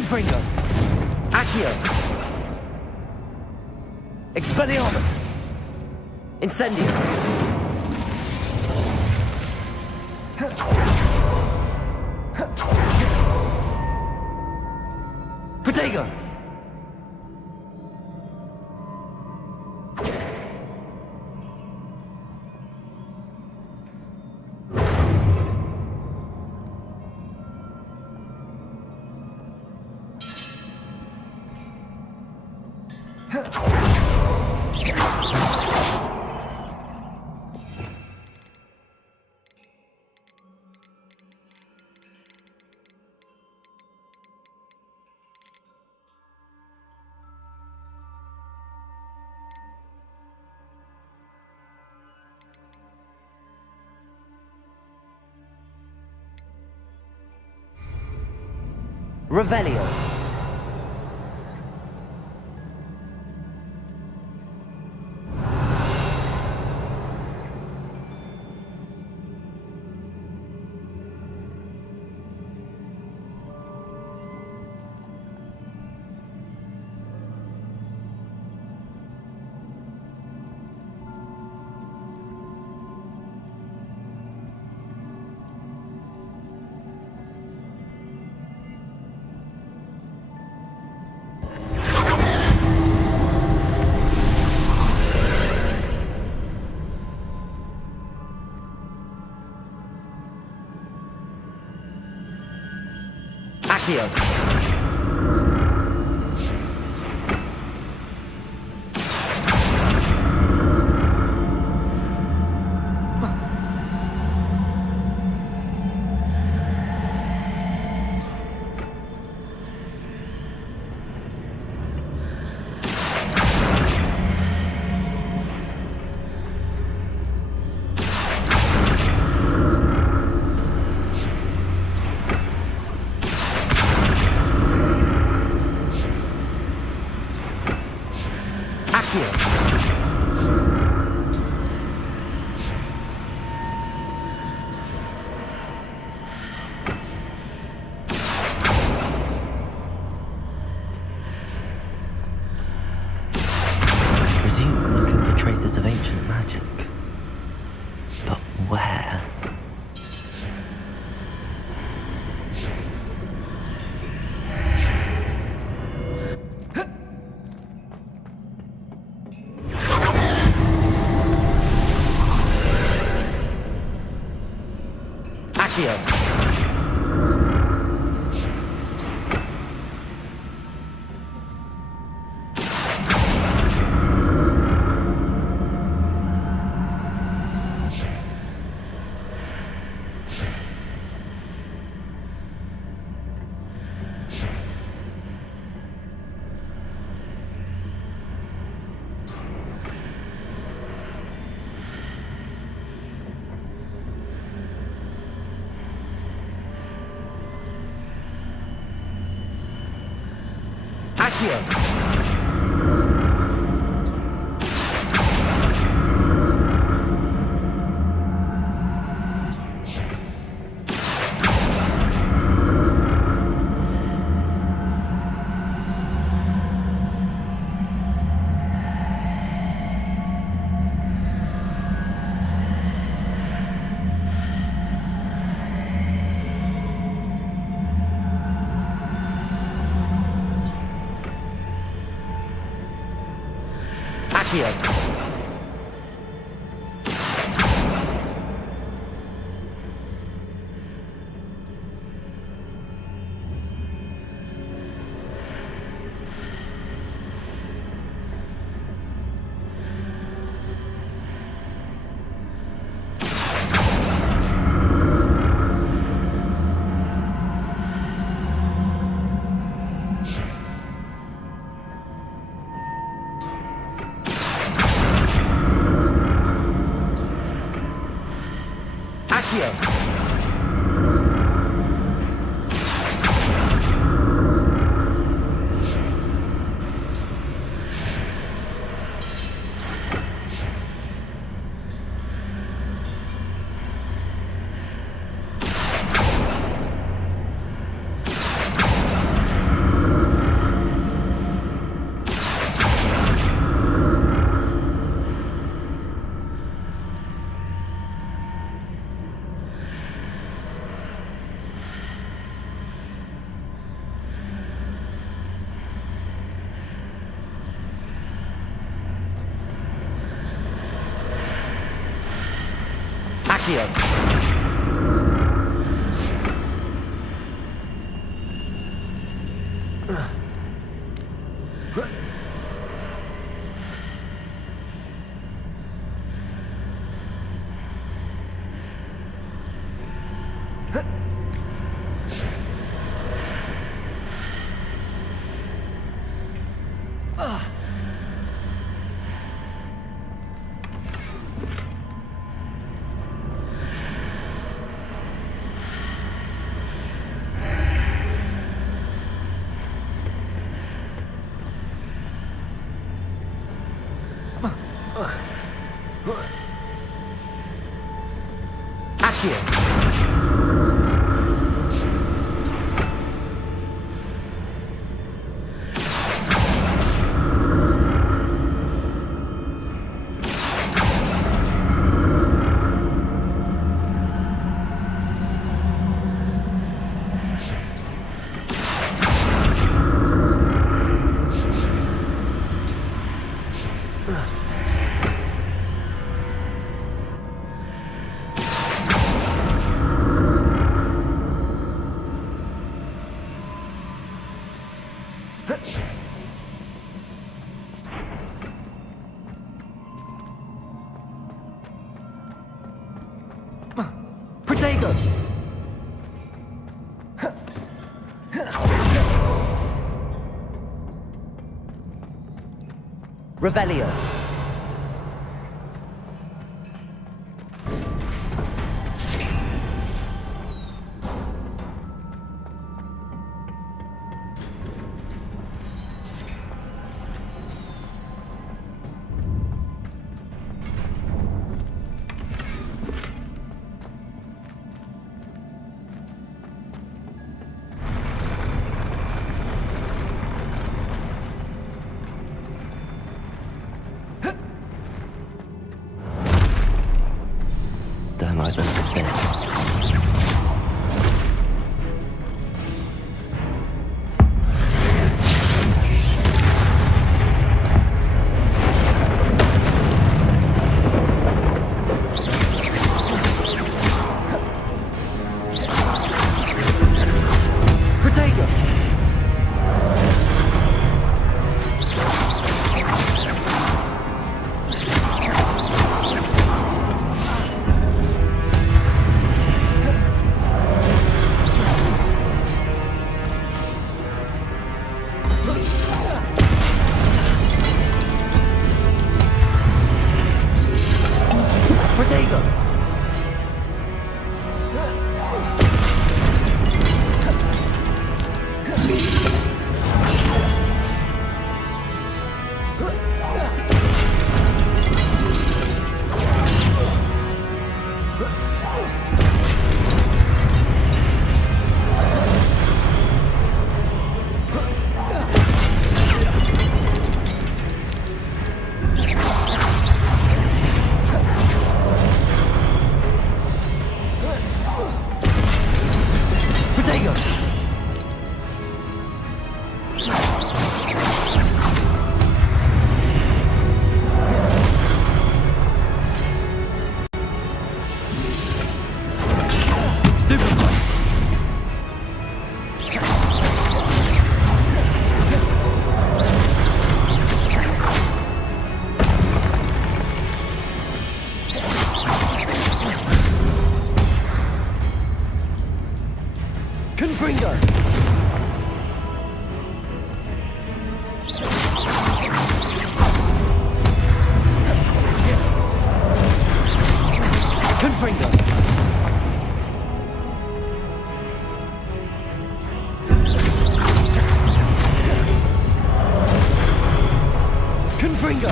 Confringo. Accio. Expelliarmus. Incendio. Protego. Revelio. Accio. Traces of ancient magic. But where? Accio. Accio. Accio. Accio. Accio. Protego! Revelio. Damn, I look at this. Protego! Protego! Protego! Stupid one! Confringo! Confringo! Confringo!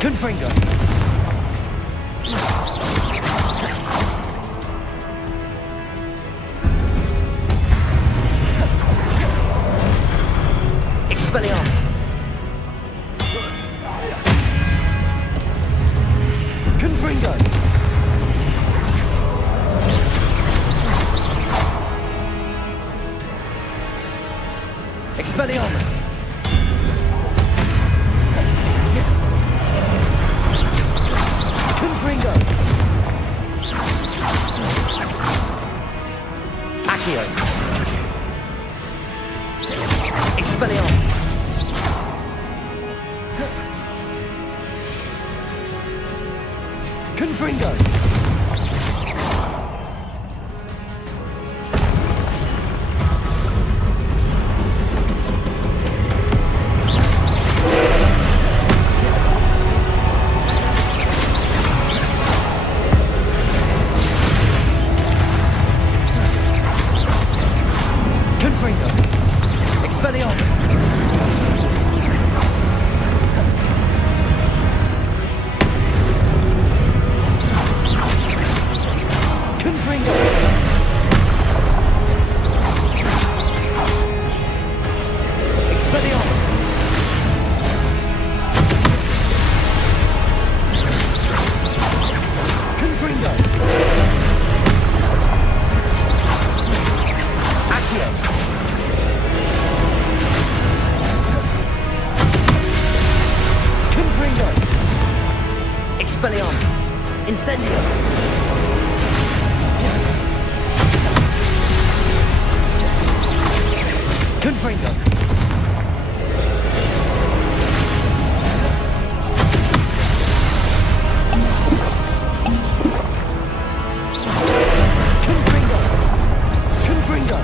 Confringo! Expelliarmus! Confringo! Expelliarmus! Confringo! Accio! Expelliarmus! Confringo! Confringo! Expelliarmus! Confringo! Expelliarmus! Confringo! Accio! Confringo! Expelliarmus! Incendio! Confringo! Confringo! Confringo!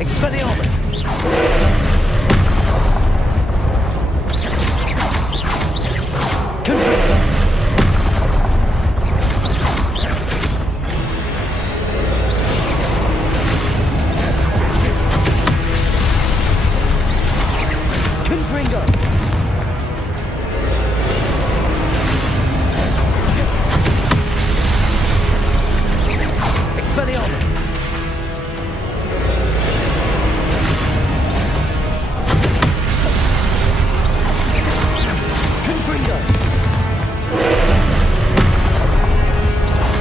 Expelliarmus! Confringo! Confringo! Expelliarmus! Confringo! Confringo!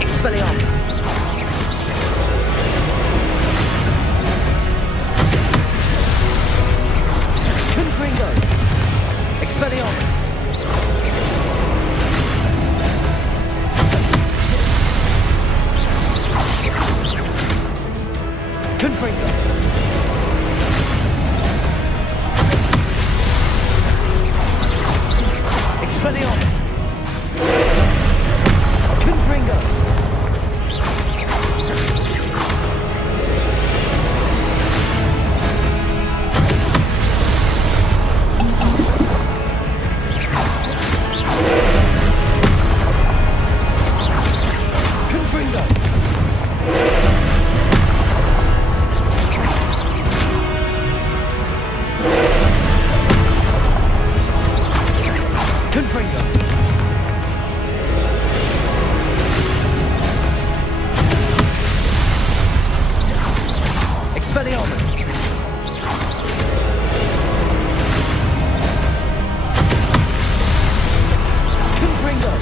Expelliarmus! Confringo! Expelliarmus! Confringo! Expelliarmus! Confringo! Confringo! Confringo! Expelliarmus! Confringo!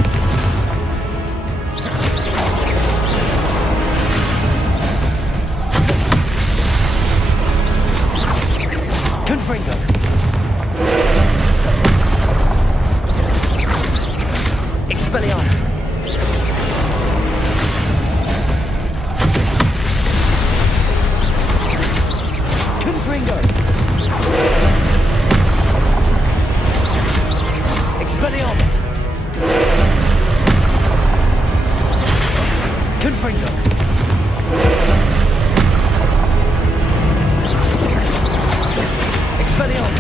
Confringo! Expelliarmus! Confringo! Expelliarmus! Confringo! Expelliarmus!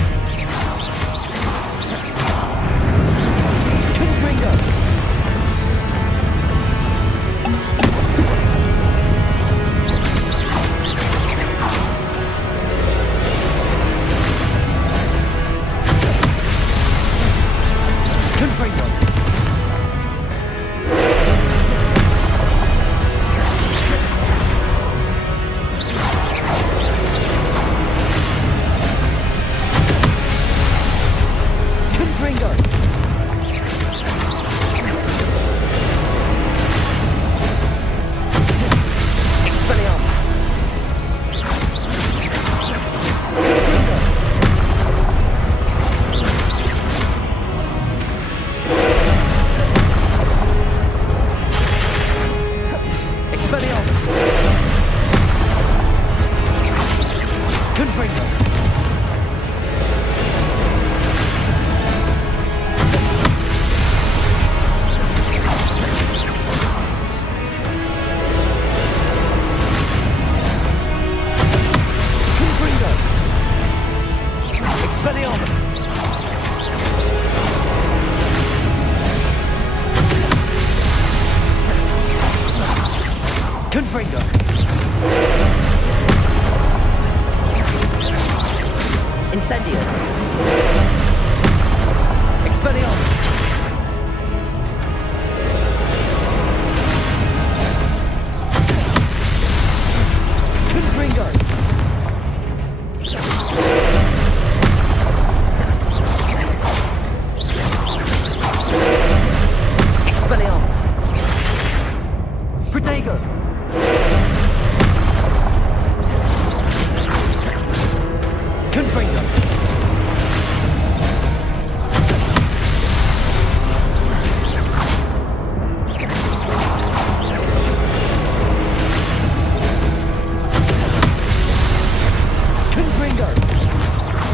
Incendio. Expelliarmus. Confringo. Expelliarmus. Protego. Confringo. Confringo.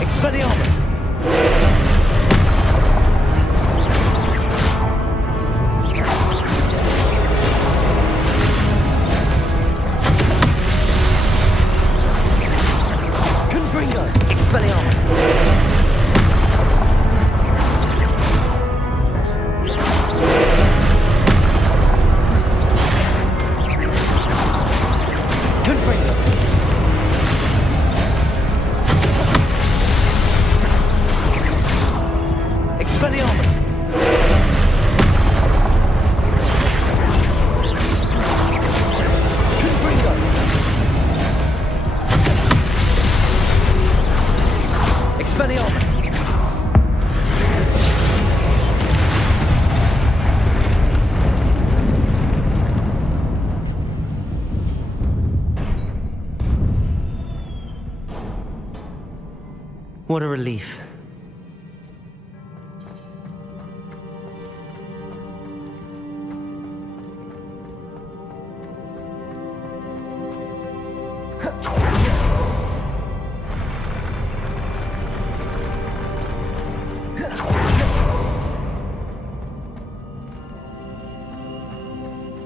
Expelliarmus. Confringo. Expelliarmus. Confringo. Expelliarmus. Confringo. Expelliarmus. What a relief.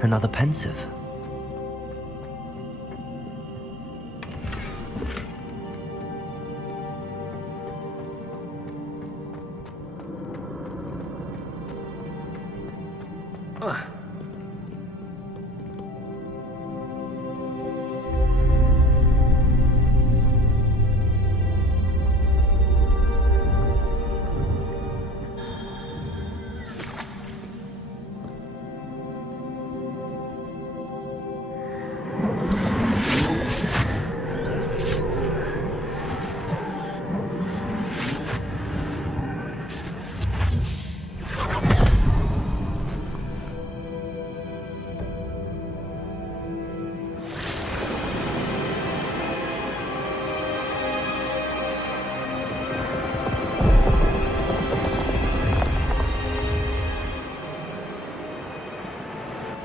Another pensive.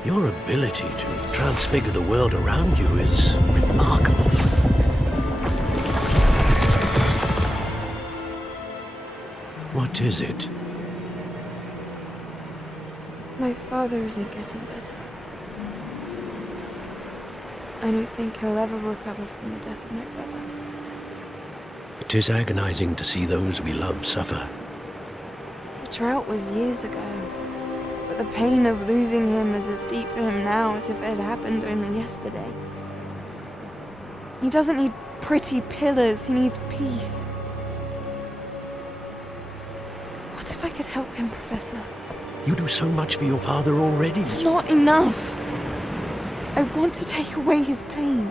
Your ability to transfigure the world around you is remarkable. What is it? My father isn't getting better. I don't think he'll ever recover from the death of my brother. It is agonizing to see those we love suffer. The drought was years ago, but the pain of losing him is as deep for him now as if it had happened only yesterday. He doesn't need pretty pillars, he needs peace. What if I could help him, Professor? You do so much for your father already. It's not enough. I want to take away his pain.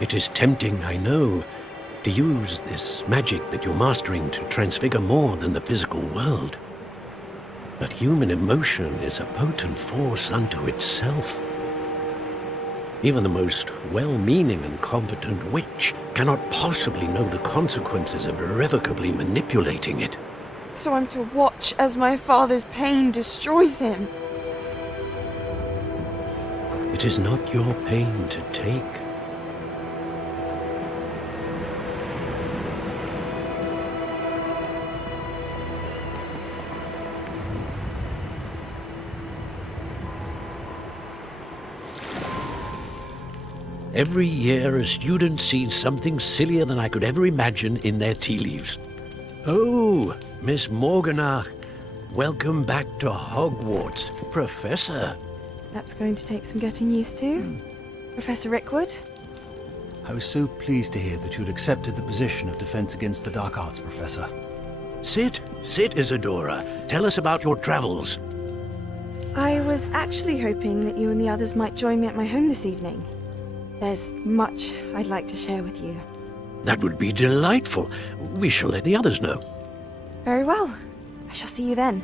It is tempting, I know, to use this magic that you're mastering to transfigure more than the physical world. But human emotion is a potent force unto itself. Even the most well-meaning and competent witch cannot possibly know the consequences of irrevocably manipulating it. So I'm to watch as my father's pain destroys him. It is not your pain to take. Every year, a student sees something sillier than I could ever imagine in their tea leaves. Oh, Miss Morganach, welcome back to Hogwarts, Professor. That's going to take some getting used to. Professor Rickwood? I was so pleased to hear that you'd accepted the position of Defense Against the Dark Arts, Professor. Sit, Isadora. Tell us about your travels. I was actually hoping that you and the others might join me at my home this evening. There's much I'd like to share with you. That would be delightful. We shall let the others know. Very well. I shall see you then.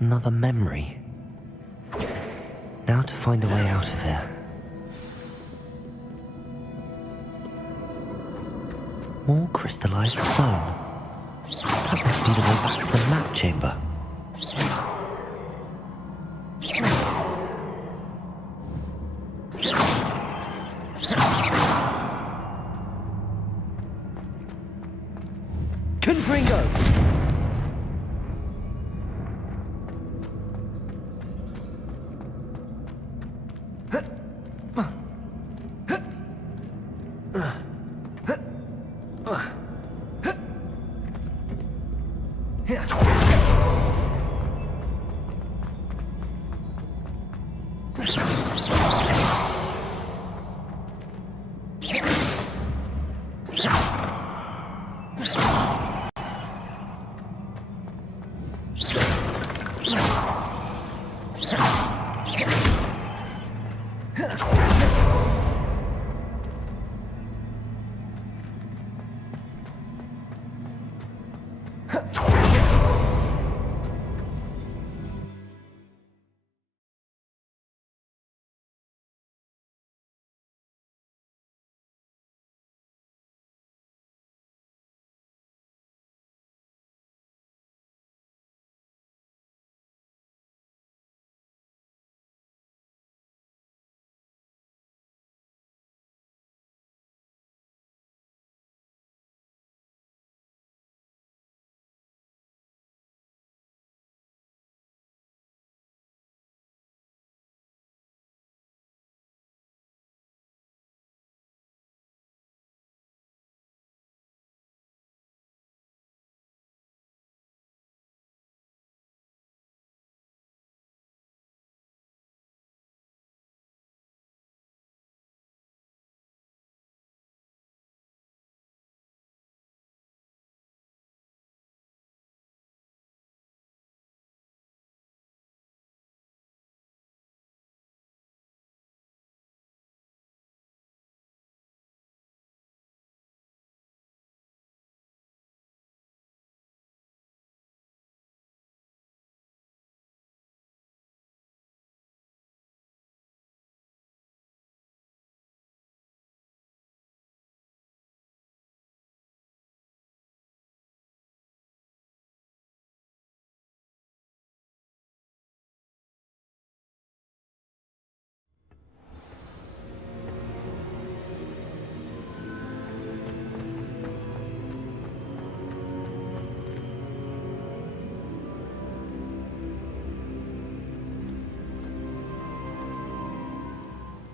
Another memory. Now to find a way out of here. More crystallized stone. That must be the way back to the map chamber. Confringo!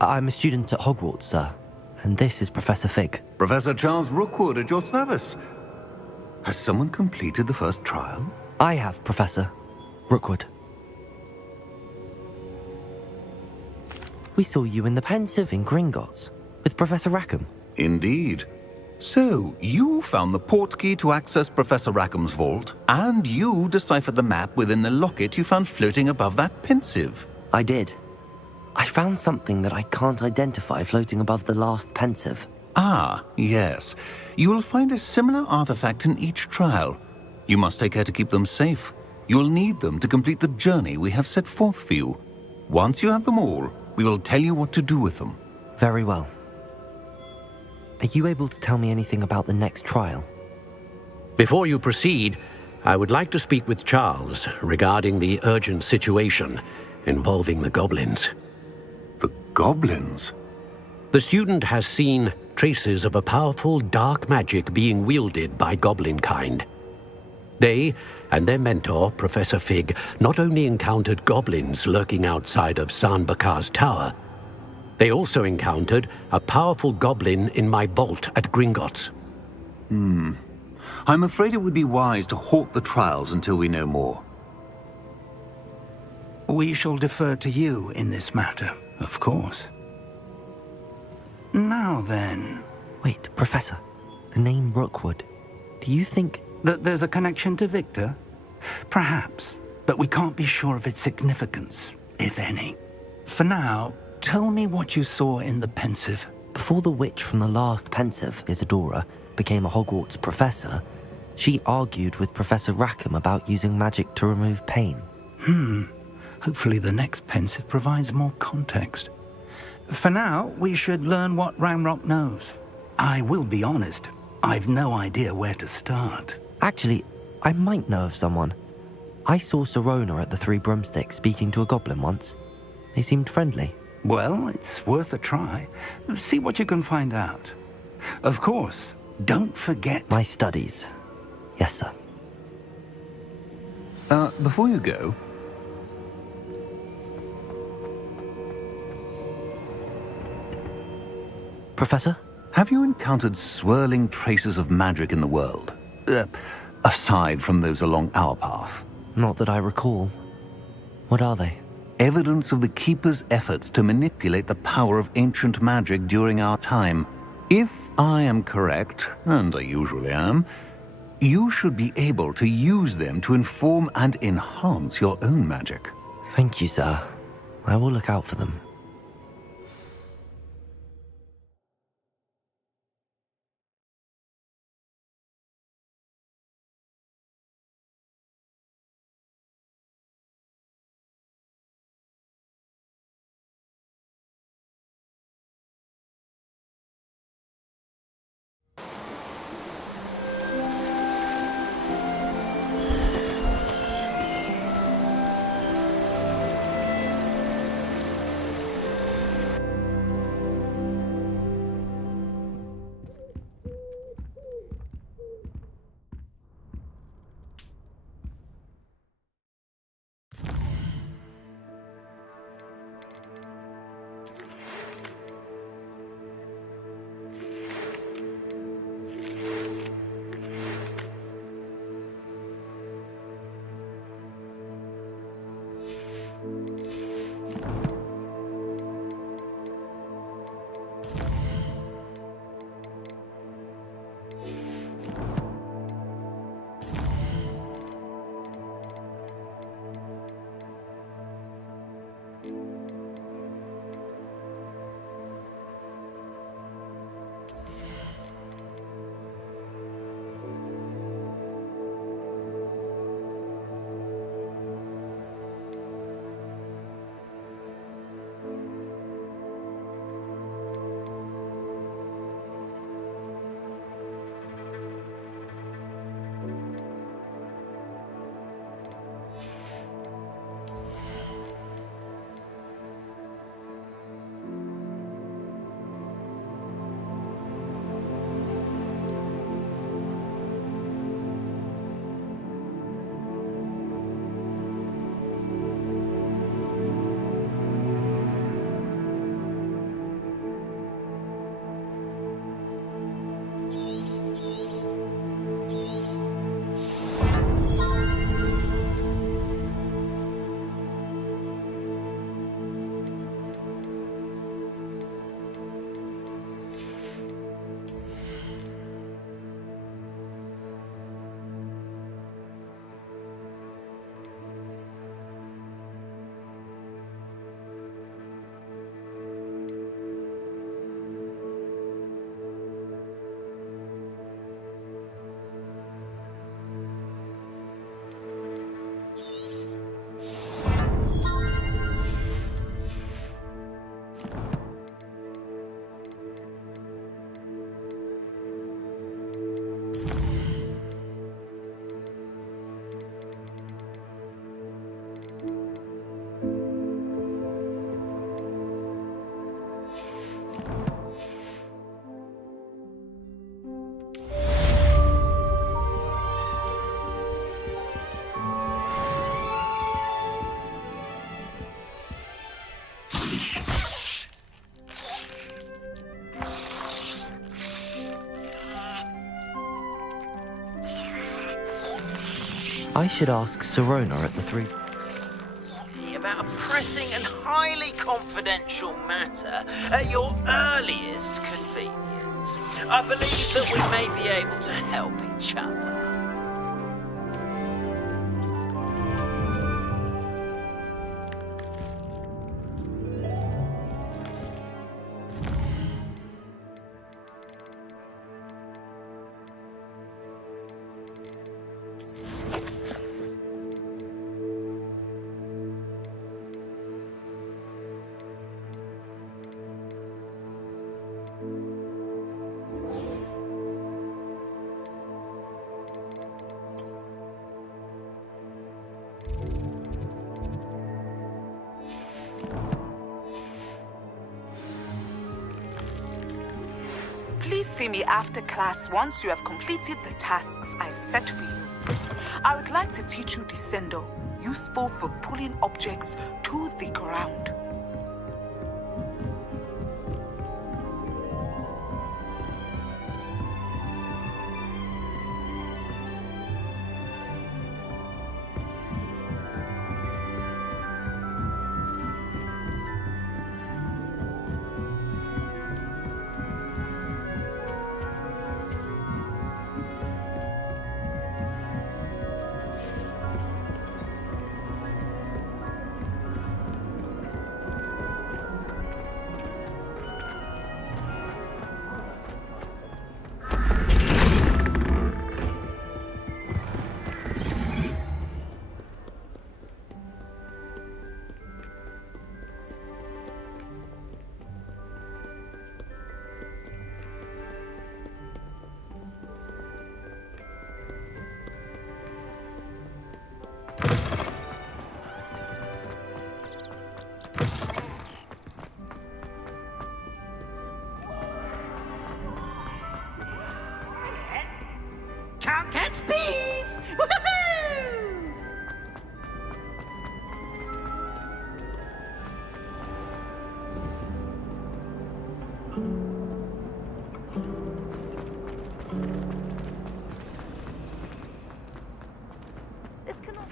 I'm a student at Hogwarts, sir. And this is Professor Fig. Professor Charles Rookwood at your service. Has someone completed the first trial? I have, Professor Rookwood. We saw you in the Pensive in Gringotts with Professor Rackham. Indeed. So, you found the portkey to access Professor Rackham's vault, and you deciphered the map within the locket you found floating above that Pensive. I did. I found something that I can't identify floating above the last Pensive. Ah, yes. You will find a similar artifact in each trial. You must take care to keep them safe. You will need them to complete the journey we have set forth for you. Once you have them all, we will tell you what to do with them. Very well. Are you able to tell me anything about the next trial? Before you proceed, I would like to speak with Charles regarding the urgent situation involving the goblins. The goblins? The student has seen traces of a powerful dark magic being wielded by goblin kind. They and their mentor, Professor Fig, not only encountered goblins lurking outside of San Bakar's tower, they also encountered a powerful goblin in my vault at Gringotts. I'm afraid it would be wise to halt the trials until we know more. We shall defer to you in this matter, of course. Now then... Wait, Professor. The name Rookwood. Do you think... That there's a connection to Victor? Perhaps, but we can't be sure of its significance, if any. For now, tell me what you saw in the Pensive. Before the witch from the last Pensive, Isadora, became a Hogwarts professor, she argued with Professor Rackham about using magic to remove pain. Hopefully the next Pensive provides more context. For now, we should learn what Ramrock knows. I will be honest, I've no idea where to start. Actually, I might know of someone. I saw Sirona at the Three Broomsticks speaking to a goblin once. They seemed friendly. Well, it's worth a try. See what you can find out. Of course, don't forget... My studies. Yes, sir. Before you go... Professor? Have you encountered swirling traces of magic in the world? Aside from those along our path? Not that I recall. What are they? Evidence of the Keeper's efforts to manipulate the power of ancient magic during our time. If I am correct, and I usually am, you should be able to use them to inform and enhance your own magic. Thank you, sir. I will look out for them. I should ask Sirona at the three... About a pressing and highly confidential matter at your earliest convenience. I believe that we may be able to help each other. Please see me after class once you have completed the tasks I've set for you. I would like to teach you Descendo, useful for pulling objects to the ground. Can't catch thieves! Woohoo! This cannot...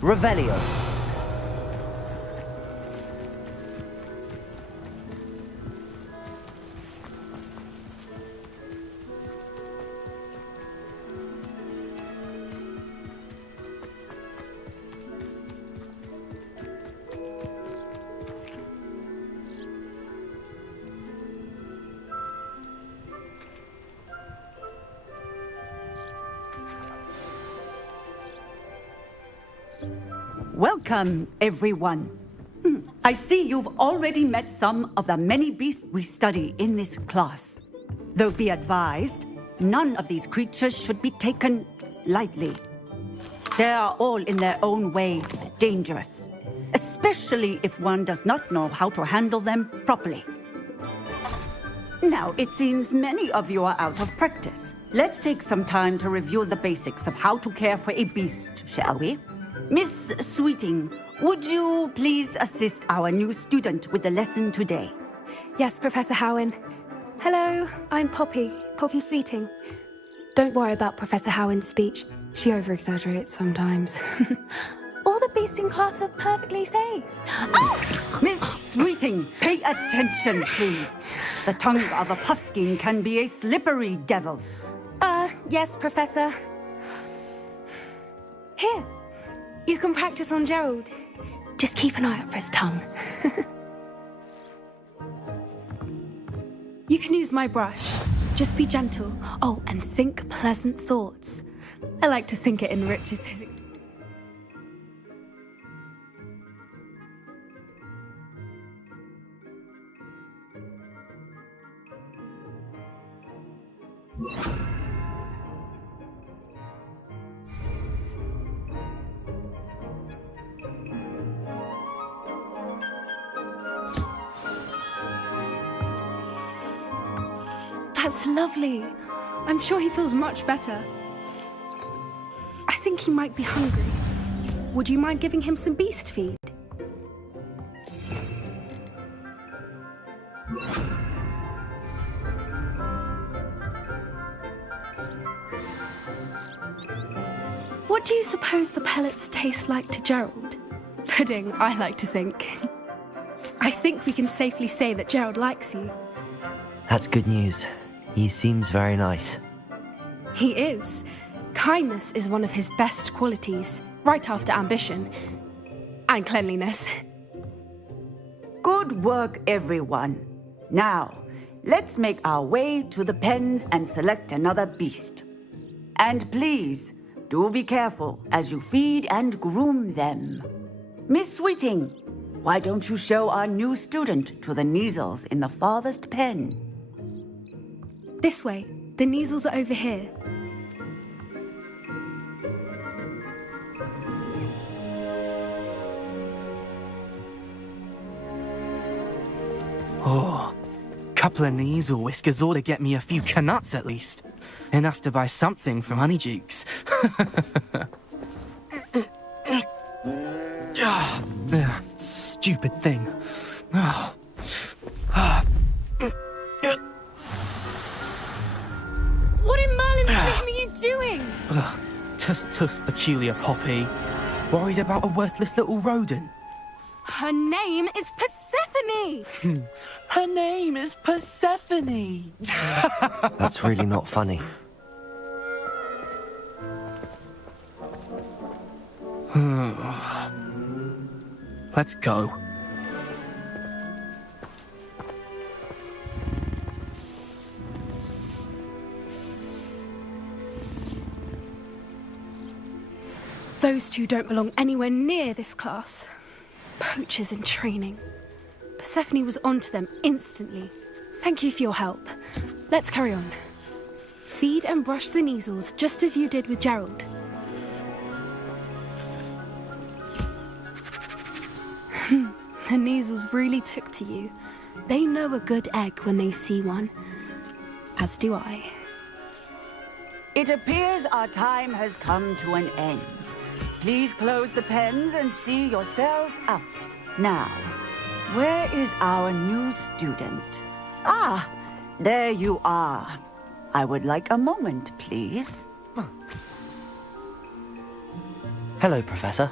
Revelio. Welcome, everyone. I see you've already met some of the many beasts we study in this class. Though be advised, none of these creatures should be taken lightly. They are all in their own way dangerous, especially if one does not know how to handle them properly. Now, it seems many of you are out of practice. Let's take some time to review the basics of how to care for a beast, shall we? Miss Sweeting, would you please assist our new student with the lesson today? Yes, Professor Howen. Hello, I'm Poppy Sweeting. Don't worry about Professor Howen's speech. She over-exaggerates sometimes. All the beasts in class are perfectly safe. Oh! Miss Sweeting, pay attention, please. The tongue of a puffskein can be a slippery devil. Yes, Professor. Here, you can practice on Gerald. Just keep an eye out for his tongue. You can use my brush. Just be gentle. Oh, and think pleasant thoughts. I like to think it enriches his experience. That's lovely. I'm sure he feels much better. I think he might be hungry. Would you mind giving him some beast feed? What do you suppose the pellets taste like to Gerald? Pudding, I like to think. I think we can safely say that Gerald likes you. That's good news. He seems very nice. He is. Kindness is one of his best qualities, right after ambition. And cleanliness. Good work, everyone. Now, let's make our way to the pens and select another beast. And please, do be careful as you feed and groom them. Miss Sweeting, why don't you show our new student to the Neasels in the farthest pen? This way. The Neasels are over here. Oh, couple of Neasel whiskers ought to get me a few canuts at least. Enough to buy something from Honeydukes. Stupid thing. What in Merlin's name are you doing? Tuss, peculiar Poppy. Worried about a worthless little rodent. Her name is Persephone! Her name is Persephone! That's really not funny. Let's go. Those two don't belong anywhere near this class. Poachers in training. Persephone was onto them instantly. Thank you for your help. Let's carry on. Feed and brush the Neasels just as you did with Gerald. The Neasels really took to you. They know a good egg when they see one. As do I. It appears our time has come to an end. Please close the pens and see yourselves out. Now, where is our new student? Ah, there you are. I would like a moment, please. Hello, Professor.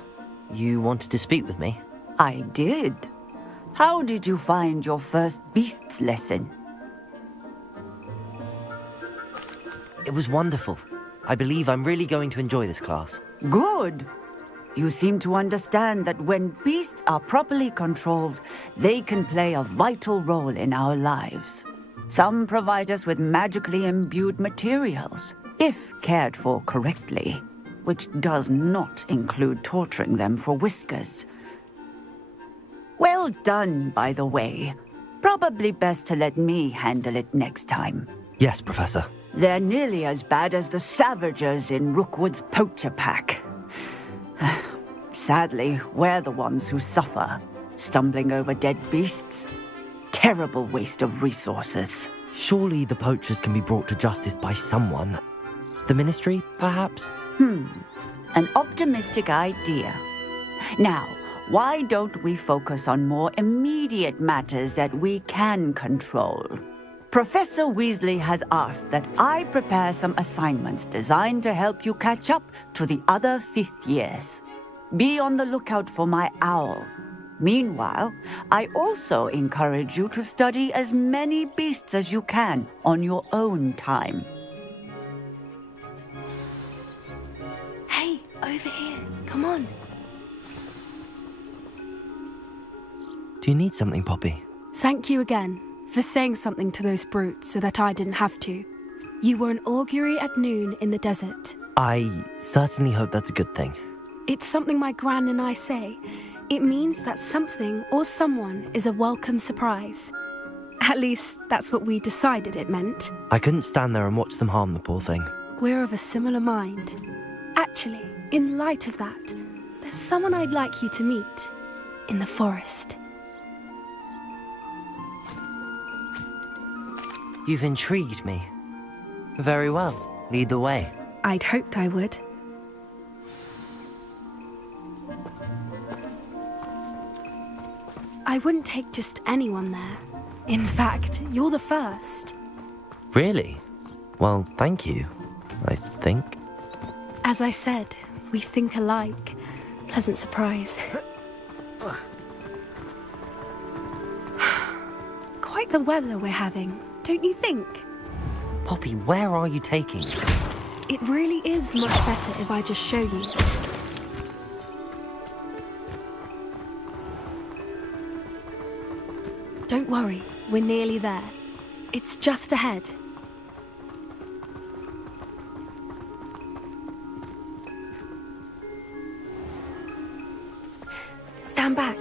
You wanted to speak with me? I did. How did you find your first beasts lesson? It was wonderful. I believe I'm really going to enjoy this class. Good. You seem to understand that when beasts are properly controlled, they can play a vital role in our lives. Some provide us with magically imbued materials, if cared for correctly, which does not include torturing them for whiskers. Well done, by the way. Probably best to let me handle it next time. Yes, Professor. They're nearly as bad as the Savagers in Rookwood's poacher pack. Sadly, we're the ones who suffer, stumbling over dead beasts. Terrible waste of resources. Surely the poachers can be brought to justice by someone. The Ministry, perhaps? An optimistic idea. Now, why don't we focus on more immediate matters that we can control? Professor Weasley has asked that I prepare some assignments designed to help you catch up to the other 5th years. Be on the lookout for my owl. Meanwhile, I also encourage you to study as many beasts as you can on your own time. Hey, over here. Come on. Do you need something, Poppy? Thank you again for saying something to those brutes so that I didn't have to. You were an augury at noon in the desert. I certainly hope that's a good thing. It's something my gran and I say. It means that something or someone is a welcome surprise. At least, that's what we decided it meant. I couldn't stand there and watch them harm the poor thing. We're of a similar mind. Actually, in light of that, there's someone I'd like you to meet in the forest. You've intrigued me. Very well. Lead the way. I'd hoped I would. I wouldn't take just anyone there. In fact, you're the first. Really? Well, thank you, I think. As I said, we think alike. Pleasant surprise. Quite the weather we're having, don't you think? Poppy, where are you taking me? It really is much better if I just show you. Don't worry, we're nearly there. It's just ahead. Stand back.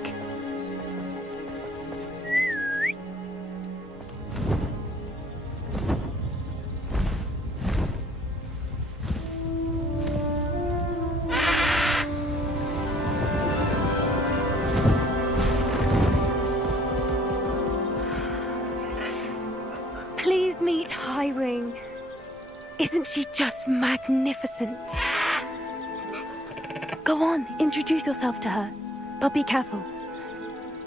Please meet Highwing. Isn't she just magnificent? Go on, introduce yourself to her. But be careful.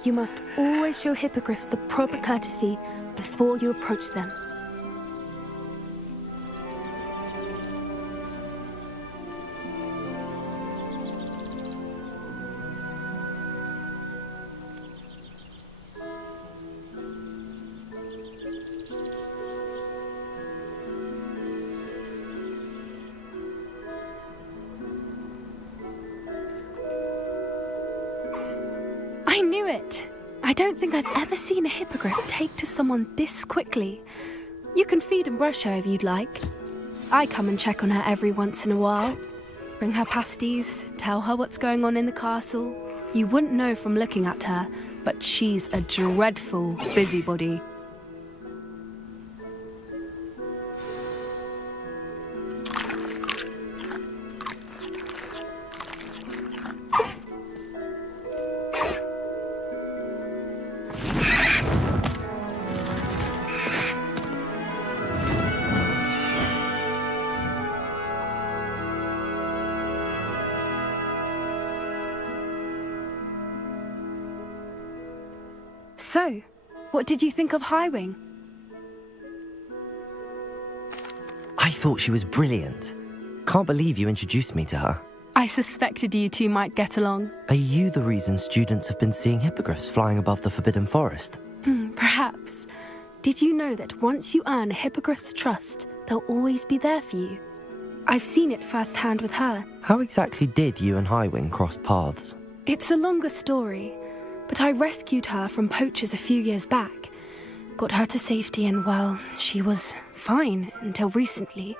You must always show hippogriffs the proper courtesy before you approach them. I knew it! I don't think I've ever seen a hippogriff take to someone this quickly. You can feed and brush her if you'd like. I come and check on her every once in a while. Bring her pasties, tell her what's going on in the castle. You wouldn't know from looking at her, but she's a dreadful busybody. So, what did you think of Highwing? I thought she was brilliant. Can't believe you introduced me to her. I suspected you two might get along. Are you the reason students have been seeing hippogriffs flying above the Forbidden Forest? Perhaps. Did you know that once you earn a hippogriff's trust, they'll always be there for you? I've seen it firsthand with her. How exactly did you and Highwing cross paths? It's a longer story, but I rescued her from poachers a few years back. Got her to safety and, well, she was fine until recently.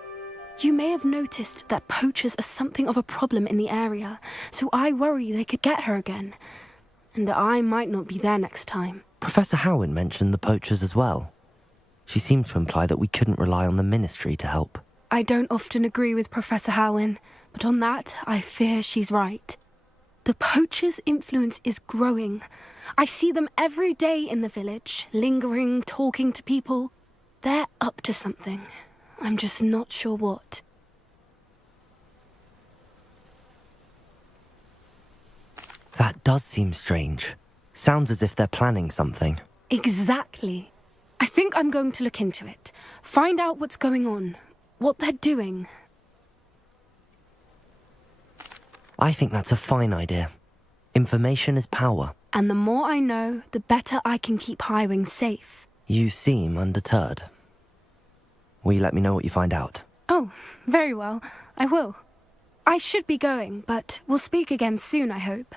You may have noticed that poachers are something of a problem in the area, so I worry they could get her again. And I might not be there next time. Professor Howin mentioned the poachers as well. She seemed to imply that we couldn't rely on the ministry to help. I don't often agree with Professor Howin, but on that, I fear she's right. The poachers' influence is growing. I see them every day in the village, lingering, talking to people. They're up to something. I'm just not sure what. That does seem strange. Sounds as if they're planning something. Exactly. I think I'm going to look into it. Find out what's going on, what they're doing. I think that's a fine idea. Information is power. And the more I know, the better I can keep Highwing safe. You seem undeterred. Will you let me know what you find out? Oh, very well. I will. I should be going, but we'll speak again soon, I hope.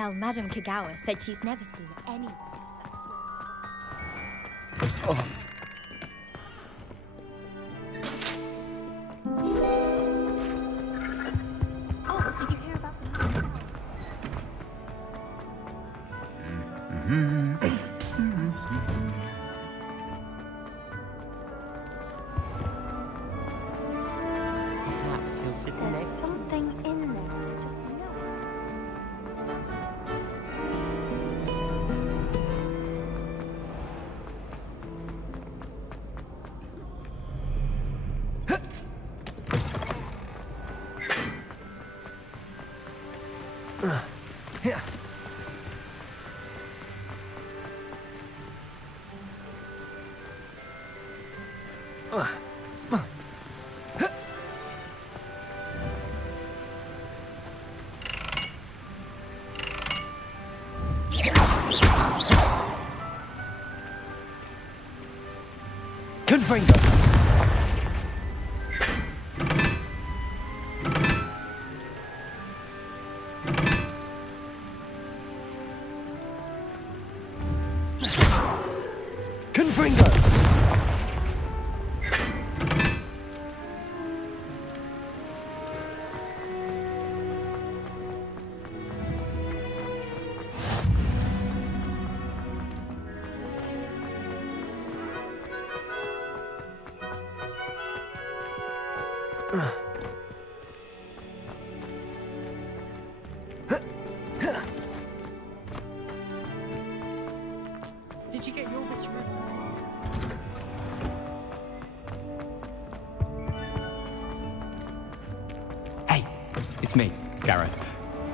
Well, Madame Kagawa said she's never seen any... Oh, did you hear about the... Perhaps he'll sit There's next. something in there. I just know it. Confringo. Confringo. Did you get your wish removed? Hey, it's me, Gareth.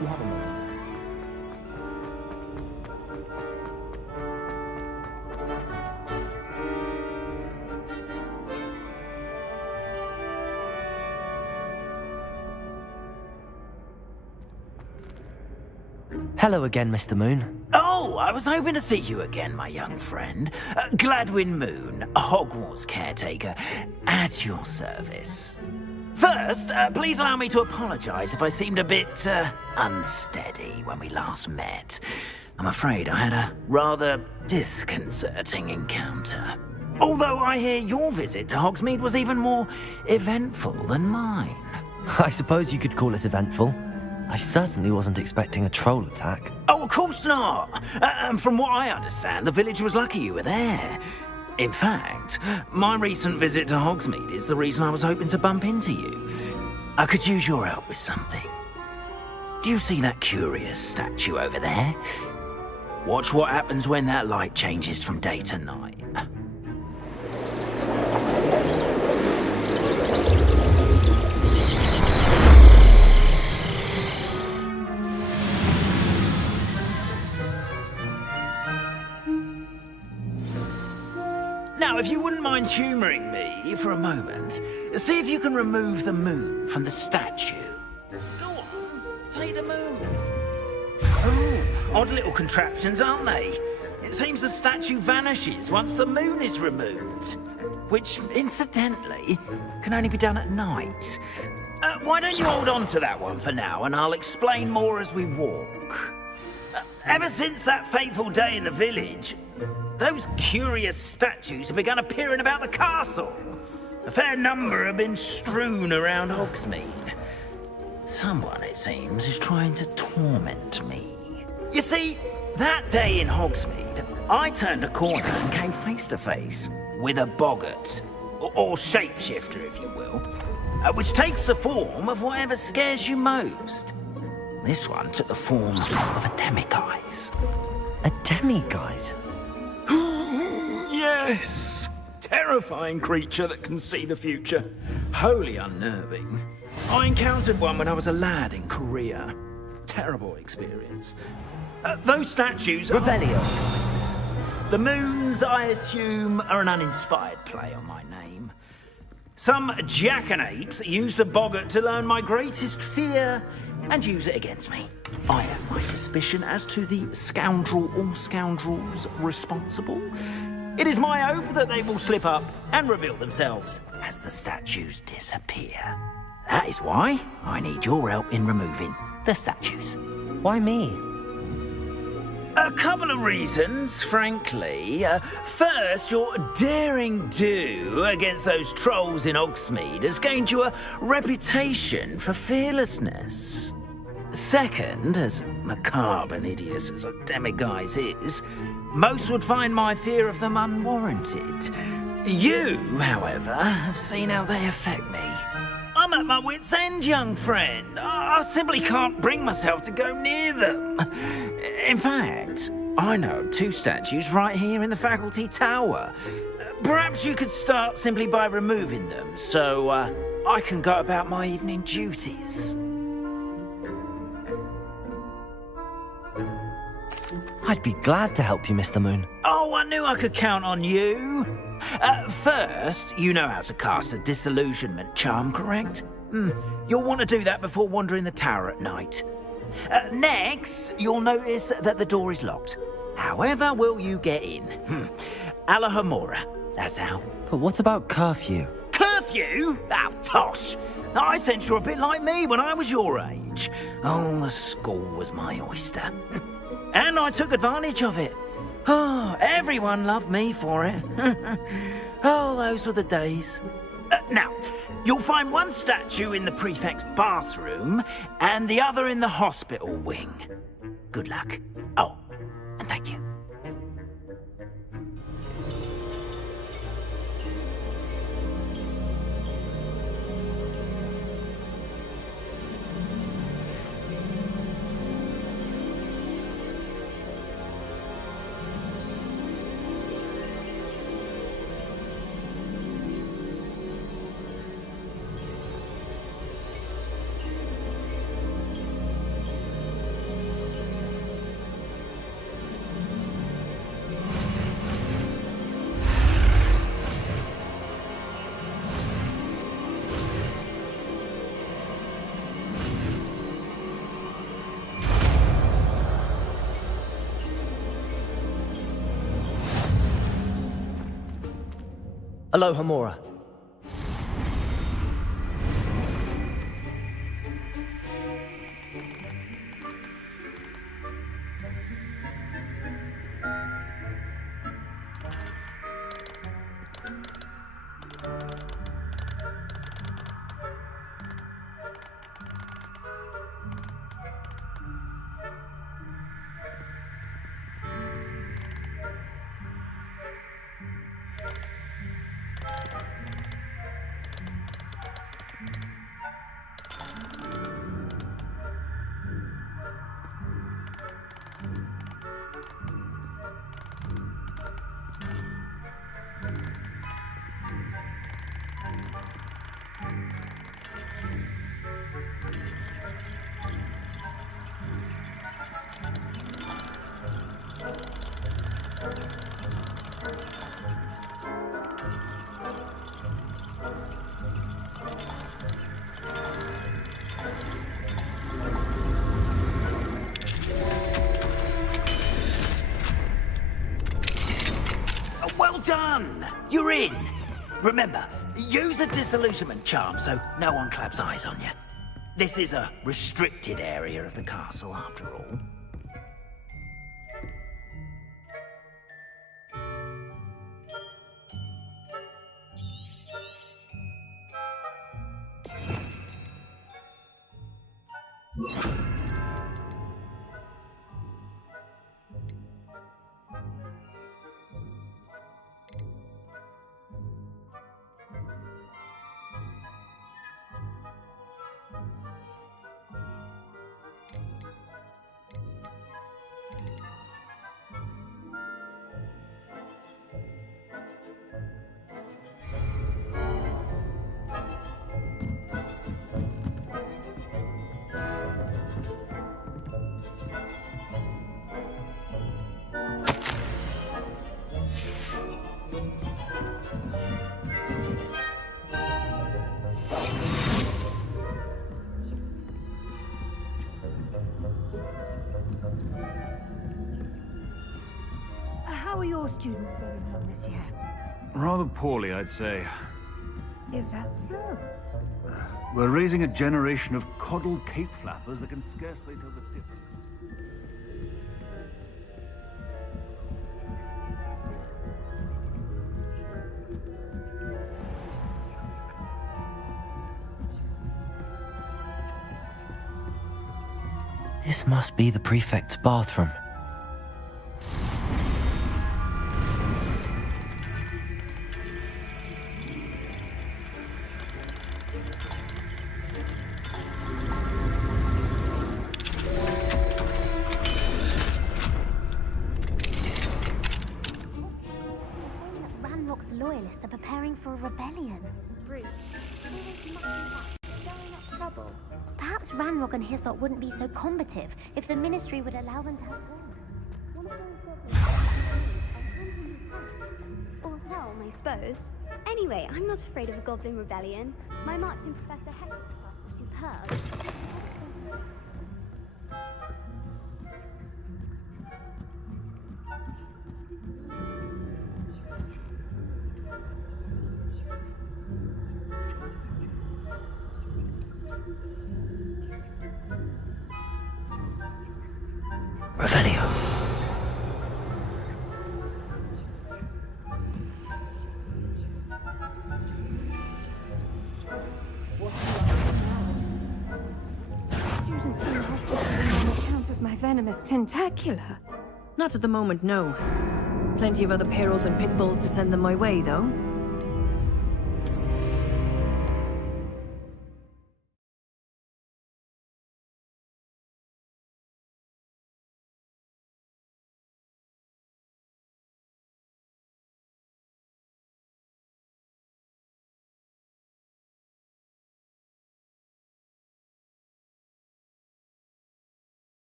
You have a moment. Hello again, Mr. Moon. Oh, I was hoping to see you again, my young friend. Gladwin Moon, Hogwarts caretaker, at your service. First, please allow me to apologize if I seemed a bit, unsteady when we last met. I'm afraid I had a rather disconcerting encounter. Although I hear your visit to Hogsmeade was even more eventful than mine. I suppose you could call it eventful. I certainly wasn't expecting a troll attack. Oh, of course not. And from what I understand, the village was lucky you were there. In fact, my recent visit to Hogsmeade is the reason I was hoping to bump into you. I could use your help with something. Do you see that curious statue over there? Watch what happens when that light changes from day to night. Now, if you wouldn't mind humouring me for a moment, see if you can remove the moon from the statue. Go on, take the moon. Oh, odd little contraptions, aren't they? It seems the statue vanishes once the moon is removed. Which, incidentally, can only be done at night. Why don't you hold on to that one for now, and I'll explain more as we walk. Ever since that fateful day in the village, those curious statues have begun appearing about the castle. A fair number have been strewn around Hogsmeade. Someone, it seems, is trying to torment me. You see, that day in Hogsmeade, I turned a corner and came face to face with a boggart, or shapeshifter, if you will, which takes the form of whatever scares you most. This one took the form of a demiguise. A demiguise? Yes! Terrifying creature that can see the future. Wholly unnerving. I encountered one when I was a lad in Korea. Terrible experience. Those statues are... Revelio. The moons, I assume, are an uninspired play on my name. Some jackanapes used a boggart to learn my greatest fear and use it against me. I have my suspicion as to the scoundrel or scoundrels responsible. It is my hope that they will slip up and reveal themselves as the statues disappear. That is why I need your help in removing the statues. Why me? A couple of reasons, frankly. First, your daring do against those trolls in Hogsmeade has gained you a reputation for fearlessness. Second, as macabre and hideous as a demiguise is, most would find my fear of them unwarranted. You, however, have seen how they affect me. I'm at my wit's end, young friend. I simply can't bring myself to go near them. In fact, I know of 2 statues right here in the faculty tower. Perhaps you could start simply by removing them, so I can go about my evening duties. I'd be glad to help you, Mr. Moon. Oh, I knew I could count on you. First, you know how to cast a disillusionment charm, correct? You'll want to do that before wandering the tower at night. Next, you'll notice that the door is locked. However will you get in? Alahomora, that's how. But what about curfew? Curfew? Oh, tosh. I sense you're a bit like me when I was your age. Oh, the school was my oyster. And I took advantage of it. Oh, everyone loved me for it. Oh, those were the days. Now, you'll find one statue in the prefect's bathroom and the other in the hospital wing. Good luck. Oh, and thank you. Alohomora. Well done! You're in! Remember, use a disillusionment charm so no one claps eyes on you. This is a restricted area of the castle, after all. How are your students getting on this year? Rather poorly, I'd say. Is that so? We're raising a generation of coddled cape flappers that can scarcely tell the difference. This must be the prefect's bathroom. Ranrock's loyalists are preparing for a rebellion. Bruce, stirring up trouble. Perhaps Ranrock and Hyssop wouldn't be so combative if the Ministry would allow them to have guns. Or helm, I suppose. Anyway, I'm not afraid of a goblin rebellion. My marks in Professor Hex are superb. Revelio. Students in the hospital on account of my venomous tentacula. Not at the moment, no. Plenty of other perils and pitfalls to send them my way, though.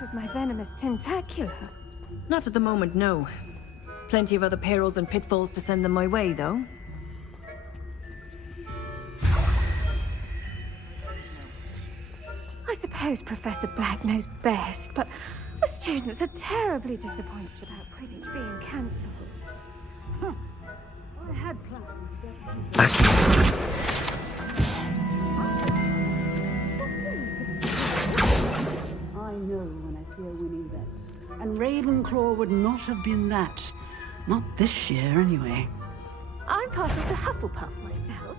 Of my venomous tentacula. Not at the moment, no. Plenty of other perils and pitfalls to send them my way, though. I suppose Professor Black knows best, but the students are terribly disappointed about Quidditch being cancelled. I know when I see a winning bet. And Ravenclaw would not have been that. Not this year, anyway. I'm partial to Hufflepuff myself.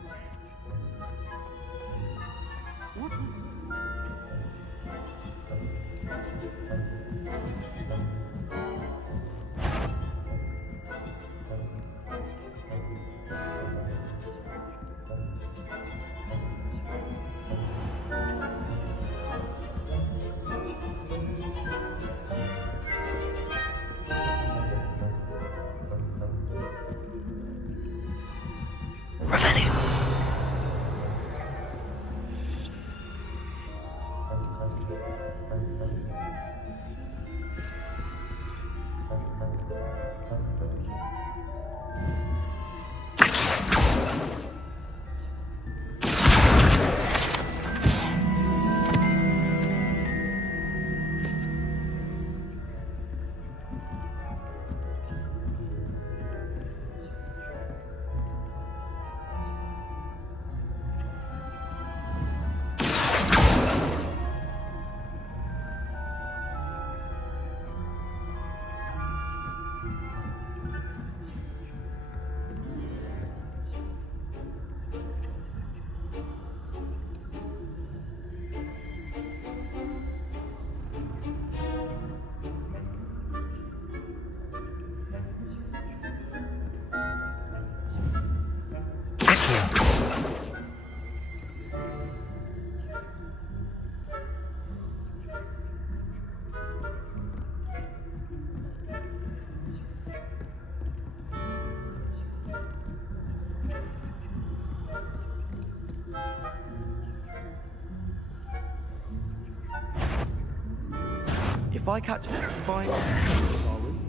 If I catch a spine, solid.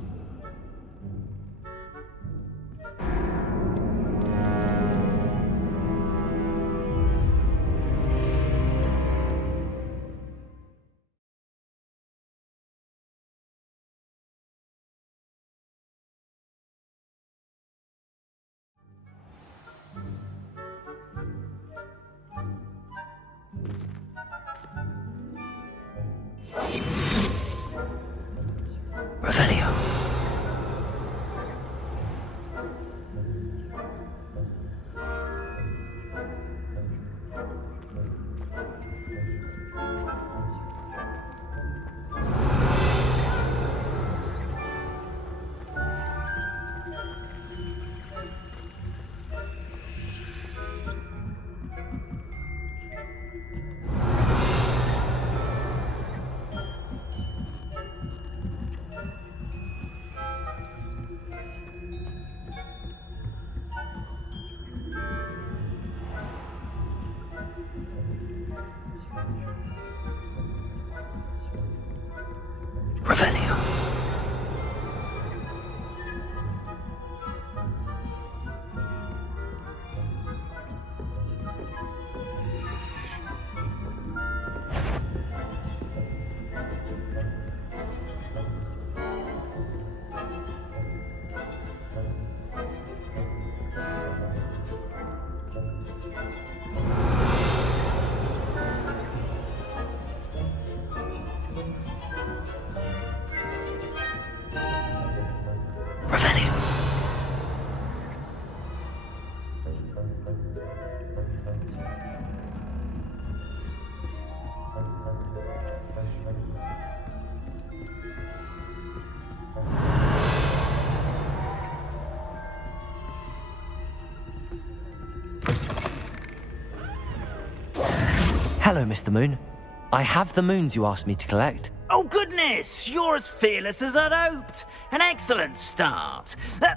Revelio. Revelio. Hello, Mr. Moon. I have the moons you asked me to collect. Oh, goodness! You're as fearless as I'd hoped. An excellent start.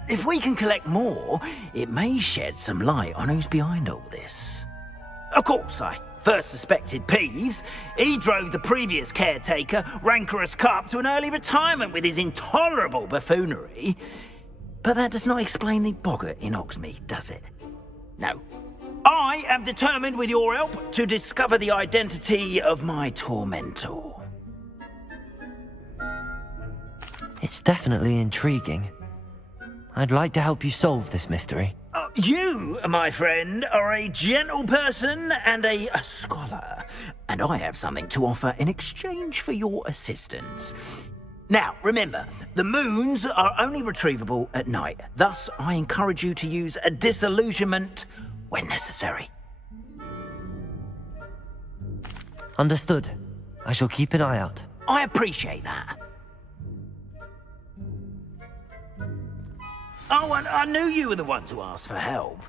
If we can collect more, it may shed some light on who's behind all this. Of course, I first suspected Peeves. He drove the previous caretaker, Rancorous Carp, to an early retirement with his intolerable buffoonery. But that does not explain the boggart in Hogsmeade, does it? No. I am determined, with your help, to discover the identity of my tormentor. It's definitely intriguing. I'd like to help you solve this mystery. You, my friend, are a gentle person and a scholar, and I have something to offer in exchange for your assistance. Now, remember, the moons are only retrievable at night. Thus, I encourage you to use a disillusionment when necessary. Understood. I shall keep an eye out. I appreciate that. Oh, and I knew you were the one to ask for help.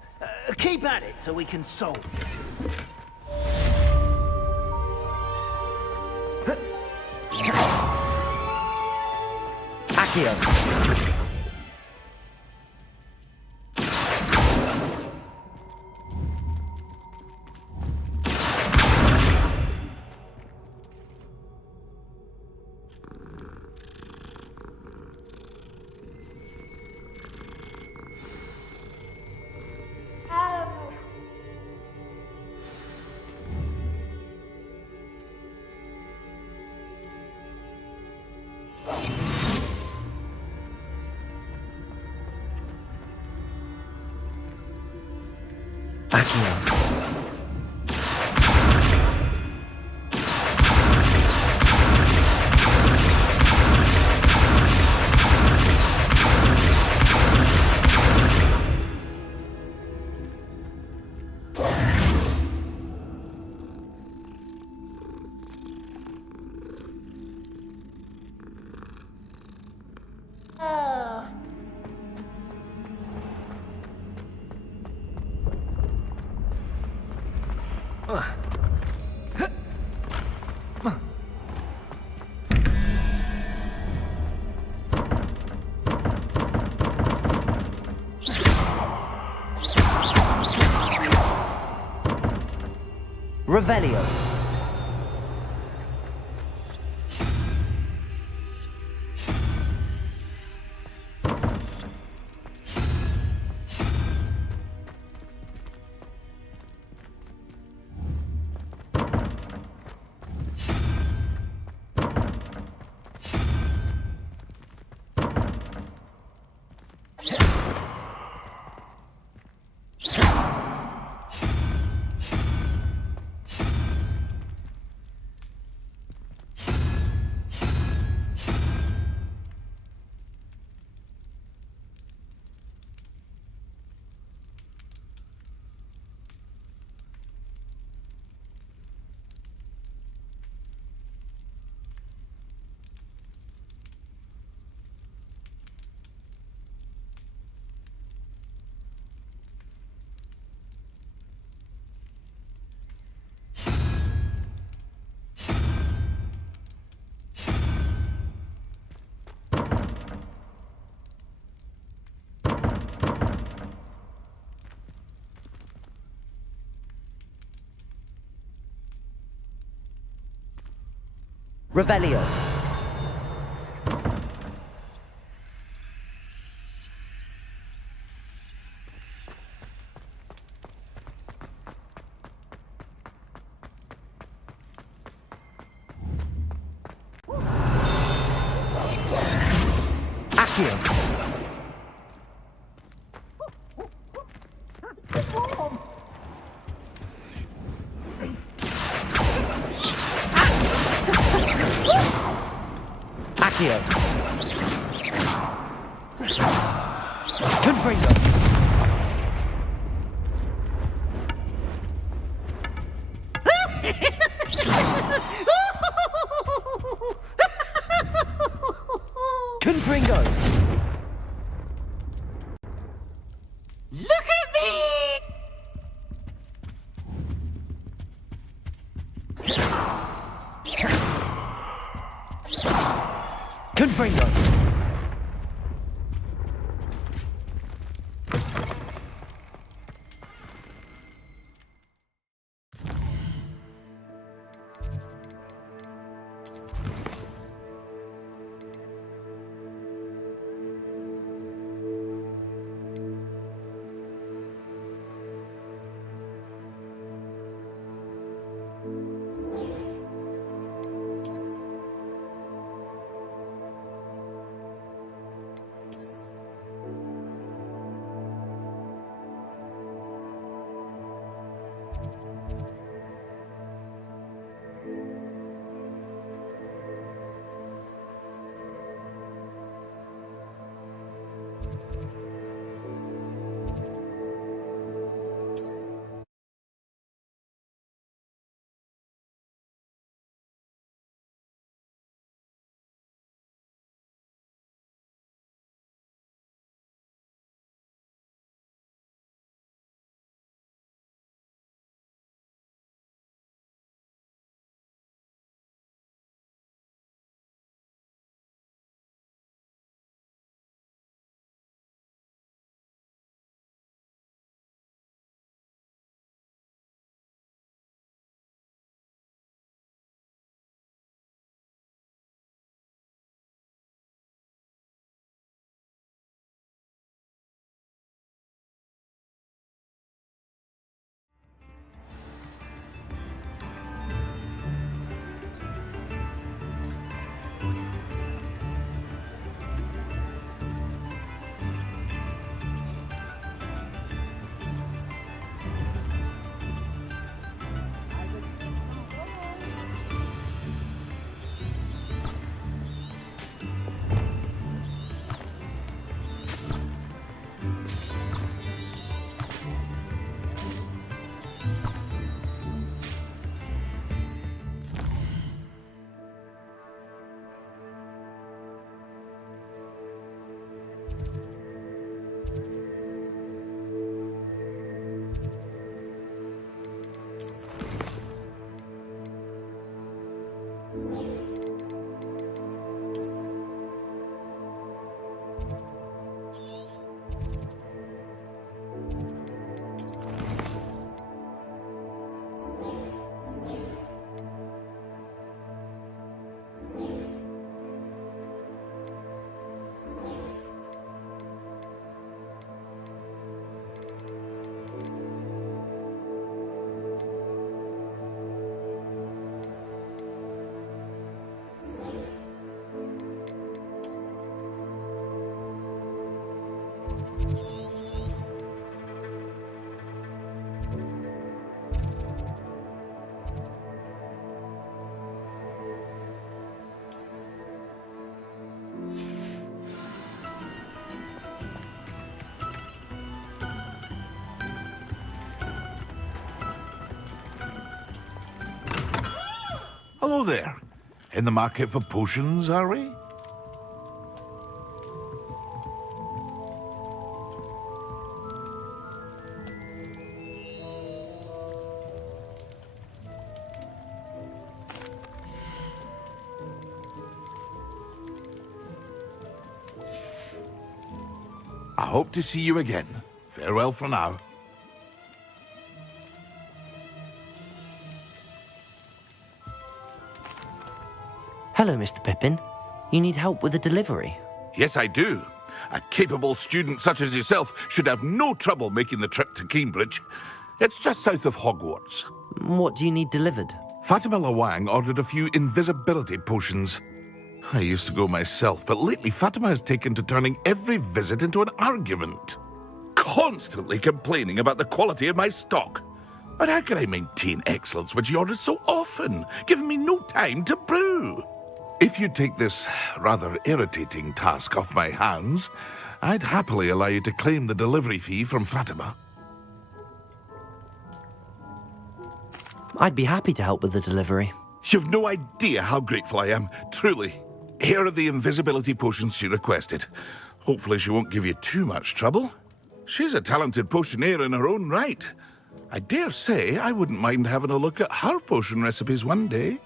Keep at it so we can solve it. Accio. Revelio. Revelio. Accio. Accio. Confringo. Confringo. Look at me! Confringo. Hello there. In the market for potions, are we? I hope to see you again. Farewell for now. Hello, Mr. Pippin. You need help with a delivery? Yes, I do. A capable student such as yourself should have no trouble making the trip to Cambridge. It's just south of Hogwarts. What do you need delivered? Fatima Lawang ordered a few invisibility potions. I used to go myself, but lately Fatima has taken to turning every visit into an argument. Constantly complaining about the quality of my stock. But how can I maintain excellence when she orders so often, giving me no time to brew? If you take this rather irritating task off my hands, I'd happily allow you to claim the delivery fee from Fatima. I'd be happy to help with the delivery. You've no idea how grateful I am, truly. Here are the invisibility potions she requested. Hopefully she won't give you too much trouble. She's a talented potioneer in her own right. I dare say I wouldn't mind having a look at her potion recipes one day.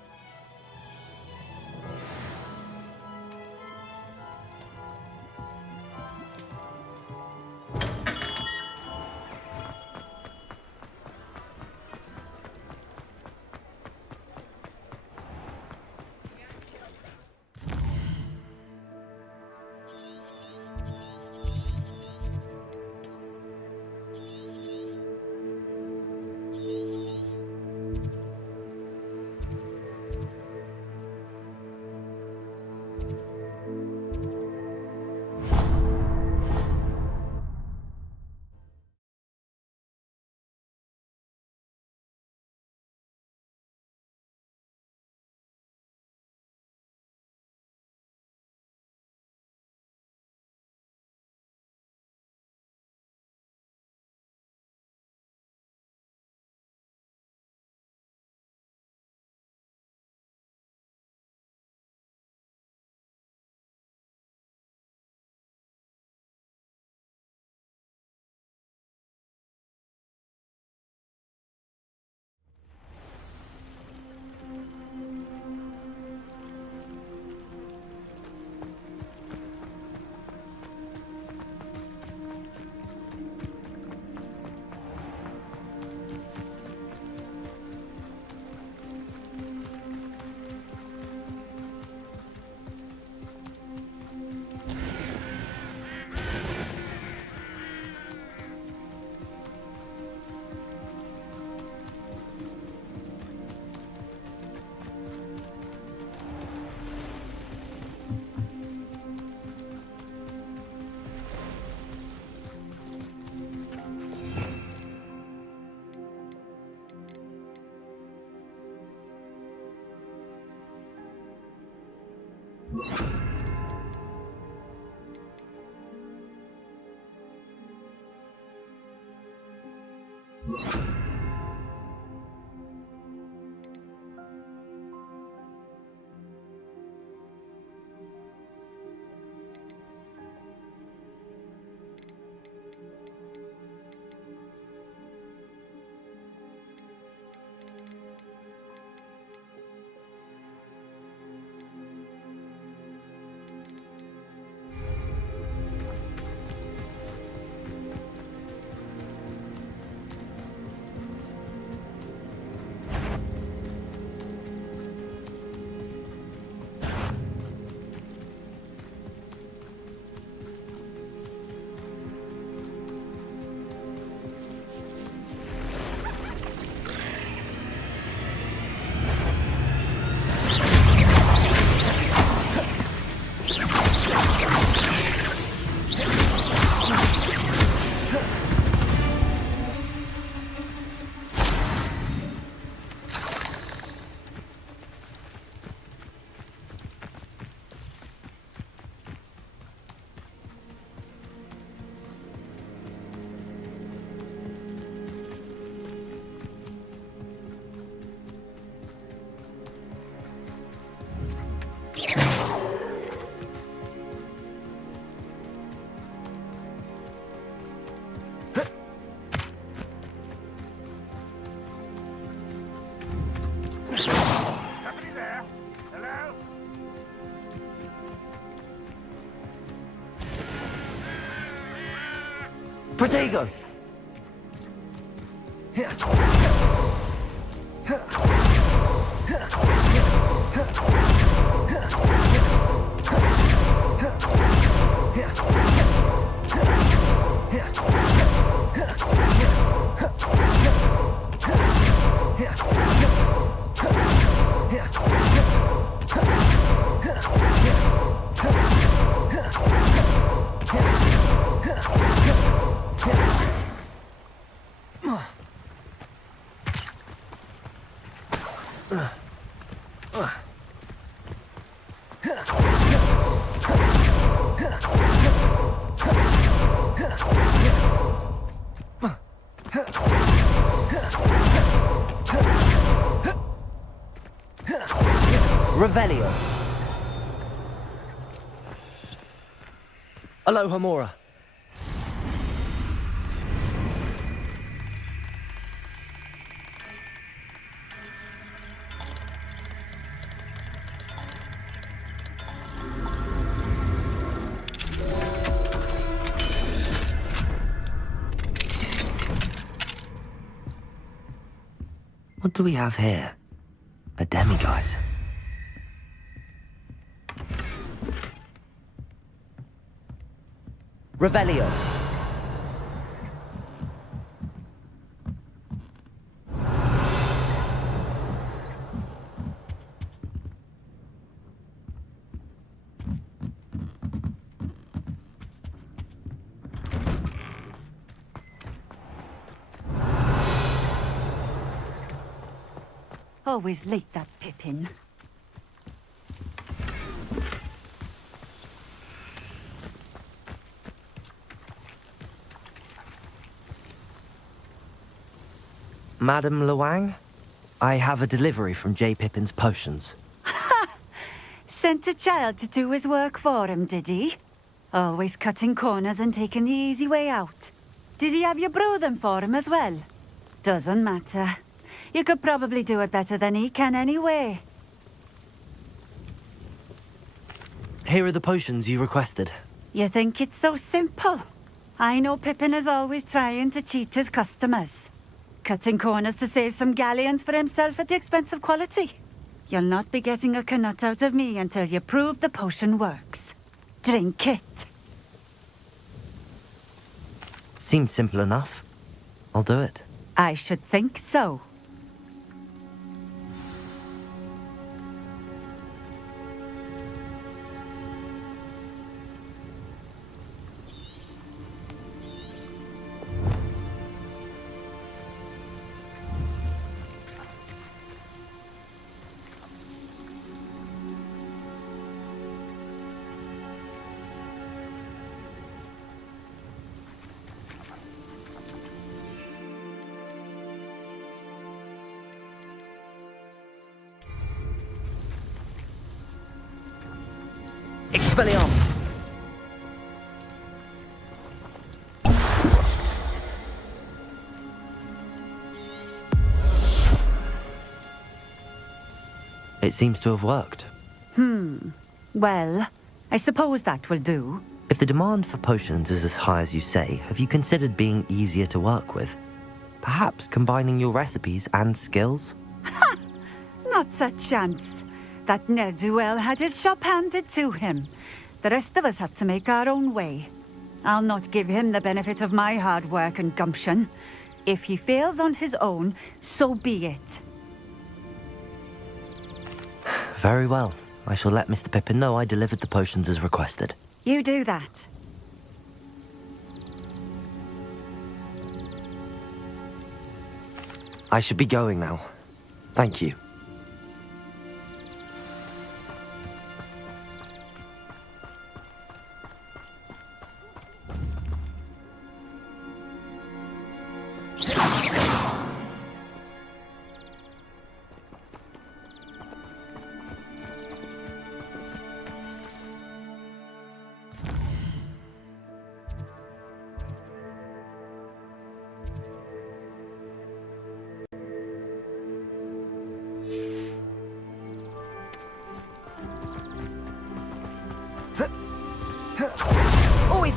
there? Hello? Protego! Revelio. Aloha Mora. What do we have here? A demiguise. Revelio. Always late, that Pippin. Madam Luang, I have a delivery from J. Pippin's potions. Sent a child to do his work for him, did he? Always cutting corners and taking the easy way out. Did he have you brew them for him as well? Doesn't matter. You could probably do it better than he can anyway. Here are the potions you requested. You think it's so simple? I know Pippin is always trying to cheat his customers. Cutting corners to save some galleons for himself at the expense of quality. You'll not be getting a canut out of me until you prove the potion works. Drink it. Seems simple enough. I'll do it. I should think so. Expelliarmus! It seems to have worked. Well, I suppose that will do. If the demand for potions is as high as you say, have you considered being easier to work with? Perhaps combining your recipes and skills? Not a chance. That ne'er-do-well had his shop handed to him. The rest of us had to make our own way. I'll not give him the benefit of my hard work and gumption. If he fails on his own, so be it. Very well. I shall let Mr. Pippin know I delivered the potions as requested. You do that. I should be going now. Thank you.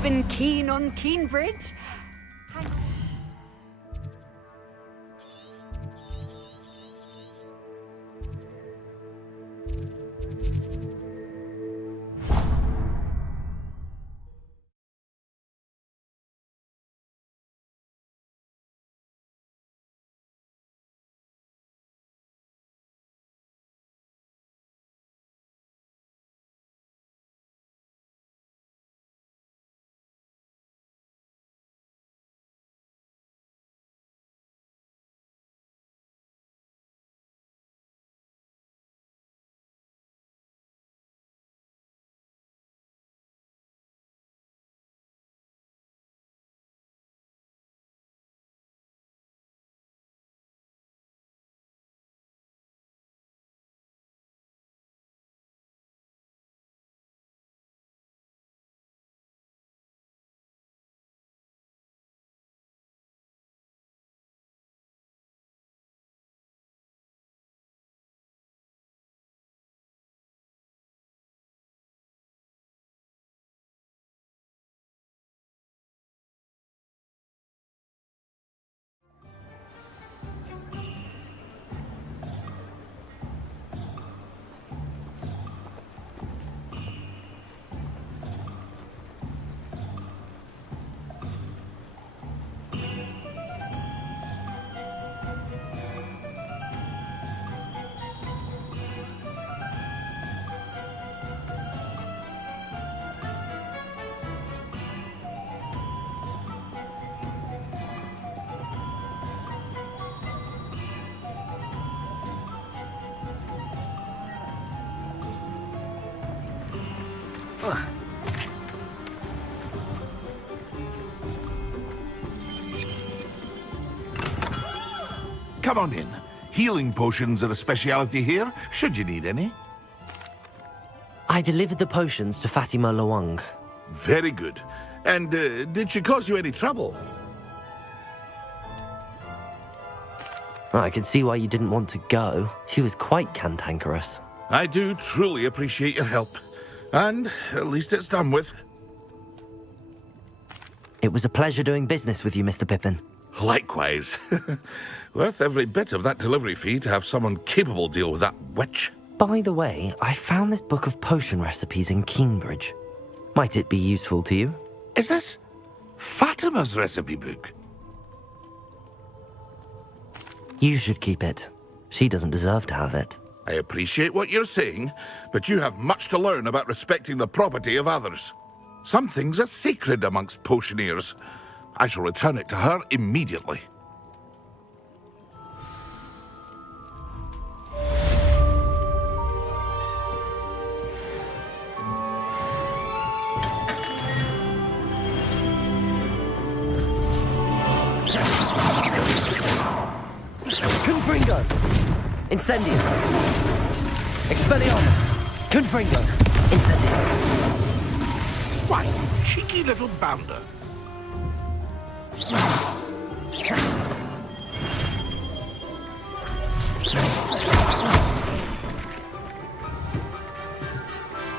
been keen on Keenbridge? Come on in. Healing potions are a speciality here, should you need any. I delivered the potions to Fatima Lawang. Very good. And did she cause you any trouble? I can see why you didn't want to go. She was quite cantankerous. I do truly appreciate your help. And at least it's done with. It was a pleasure doing business with you, Mr. Pippin. Likewise. Worth every bit of that delivery fee to have someone capable deal with that witch. By the way, I found this book of potion recipes in Keenbridge. Might it be useful to you? Is this Fatima's recipe book? You should keep it. She doesn't deserve to have it. I appreciate what you're saying, but you have much to learn about respecting the property of others. Some things are sacred amongst potioneers. I shall return it to her immediately. Confringo! Incendio! Expelliarmus! Confringo! Incendio! Why, cheeky little bounder.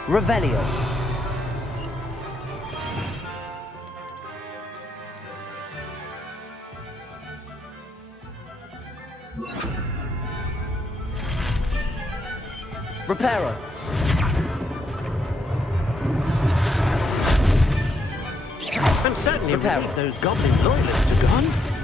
Revelio! Reparo! I'm certainly relieved those goblin loyalists are gone.